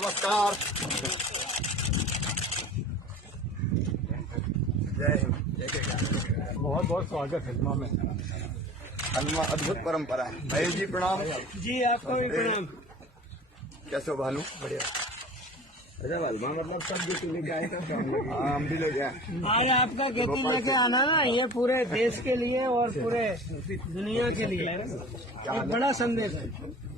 नमस्कार, जय हिंद। बहुत बहुत स्वागत है हनुमा में। हनुमा अद्भुत परंपरा है। भाई जी प्रणाम। जी आपको भी प्रणाम। कैसे हो भानु? बढ़िया। अच्छा हलवा मतलब सब जो लेके आए थे हम भी लेके आए। आज आपका खेती लेके आना ना, ये पूरे देश के लिए और पूरे दुनिया के लिए एक बड़ा संदेश है।